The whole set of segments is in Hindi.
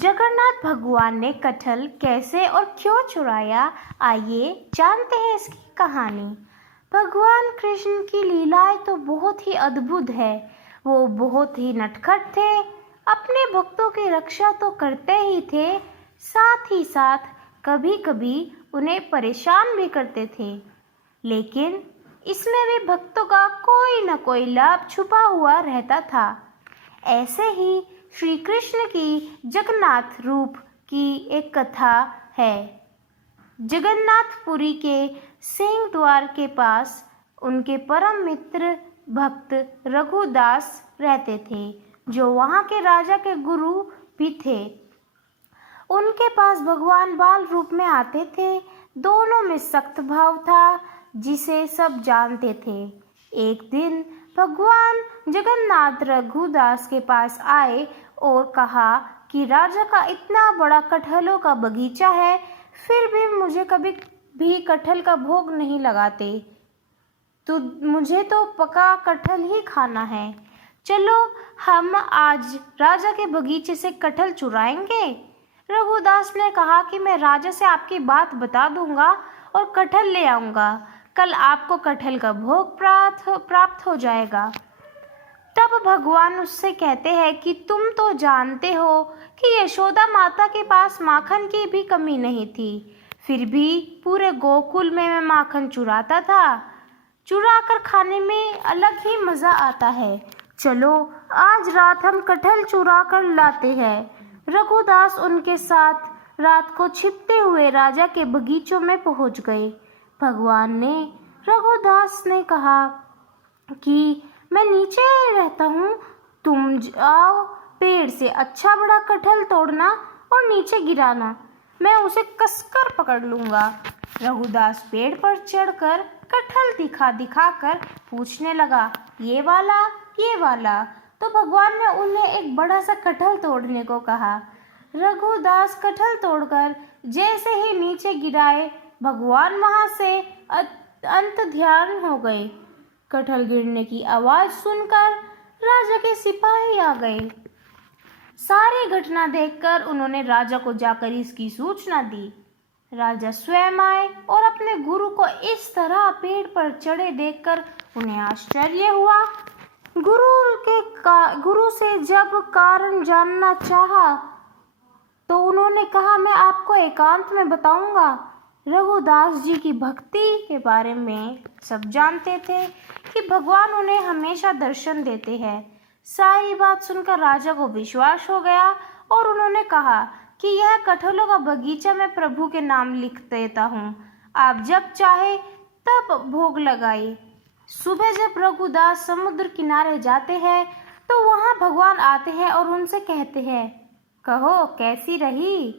जगन्नाथ भगवान ने कटहल कैसे और क्यों चुराया, आइए जानते हैं इसकी कहानी। भगवान कृष्ण की लीलाएं तो बहुत ही अद्भुत है। वो बहुत ही नटखट थे। अपने भक्तों की रक्षा तो करते ही थे, साथ ही साथ कभी कभी उन्हें परेशान भी करते थे। लेकिन इसमें भी भक्तों का कोई न कोई लाभ छुपा हुआ रहता था। ऐसे ही श्री कृष्ण की जगन्नाथ रूप की एक कथा है। जगन्नाथपुरी के सिंह द्वार के पास उनके परम मित्र भक्त रघुदास रहते थे, जो वहाँ के राजा के गुरु भी थे। उनके पास भगवान बाल रूप में आते थे। दोनों में सख्त भाव था, जिसे सब जानते थे। एक दिन भगवान जगन्नाथ रघुदास के पास आए और कहा कि राजा का इतना बड़ा कटहलों का बगीचा है, फिर भी मुझे कभी भी कटहल का भोग नहीं लगाते। तो मुझे तो पका कटहल ही खाना है। चलो हम आज राजा के बगीचे से कटहल चुराएंगे। रघुदास ने कहा कि मैं राजा से आपकी बात बता दूंगा और कटहल ले आऊंगा। कल आपको कटहल का भोग प्राप्त हो जाएगा। तब भगवान उससे कहते हैं कि तुम तो जानते हो कि यशोदा माता के पास माखन की भी कमी नहीं थी, फिर भी पूरे गोकुल में मैं माखन चुराता था। चुरा कर खाने में अलग ही मज़ा आता है। चलो आज रात हम कटहल चुरा कर लाते हैं। रघुदास उनके साथ रात को छिपते हुए राजा के बगीचों में पहुंच गए। भगवान ने रघुदास ने कहा कि मैं नीचे रहता हूँ, तुम जाओ पेड़ से अच्छा बड़ा कटहल तोड़ना और नीचे गिराना, मैं उसे कसकर पकड़ लूँगा। रघुदास पेड़ पर चढ़कर कटहल दिखा कर पूछने लगा, ये वाला ये वाला। तो भगवान ने उन्हें एक बड़ा सा कटहल तोड़ने को कहा। रघुदास कटहल तोड़कर जैसे ही नीचे गिराए, भगवान वहाँ से अंत ध्यान हो गए। कटहल गिरने की आवाज़ सुनकर राजा के सिपाही आ गए। सारी घटना देखकर उन्होंने राजा को जाकर इसकी सूचना दी। राजा स्वयं आए और अपने गुरु को इस तरह पेड़ पर चढ़े देखकर उन्हें आश्चर्य हुआ। गुरु से जब कारण जानना चाहा तो उन्होंने कहा, मैं आपको एकांत में बताऊंगा। रघुदास जी की भक्ति के बारे में सब जानते थे कि भगवान उन्हें हमेशा दर्शन देते हैं। सारी बात सुनकर राजा को विश्वास हो गया और उन्होंने कहा कि यह कटहलों का बगीचा मैं प्रभु के नाम लिख देता हूँ, आप जब चाहे तब भोग लगाइए। सुबह जब रघुदास समुद्र किनारे जाते हैं तो वहाँ भगवान आते हैं और उनसे कहते हैं, कहो कैसी रही।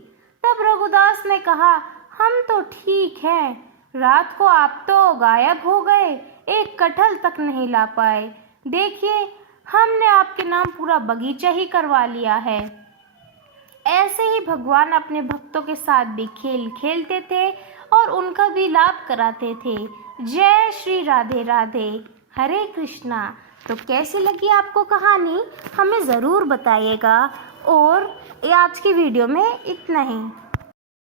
तब रघुदास ने कहा, हम तो ठीक हैं, रात को आप तो गायब हो गए, एक कटहल तक नहीं ला पाए। देखिए हमने आपके नाम पूरा बगीचा ही करवा लिया है। ऐसे ही भगवान अपने भक्तों के साथ भी खेल खेलते थे और उनका भी लाभ कराते थे। जय श्री राधे राधे, हरे कृष्णा। तो कैसी लगी आपको कहानी, हमें ज़रूर बताइएगा। और आज की वीडियो में इतना ही।